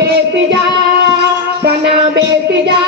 बेतिजा कना बेतिजा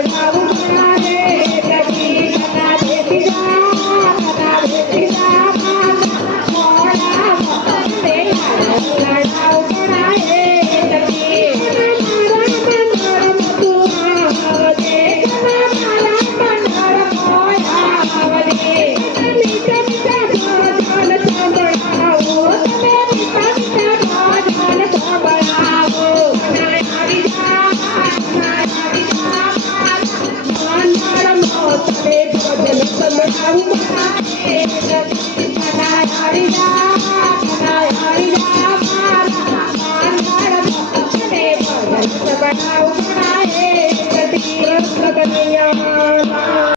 Amen.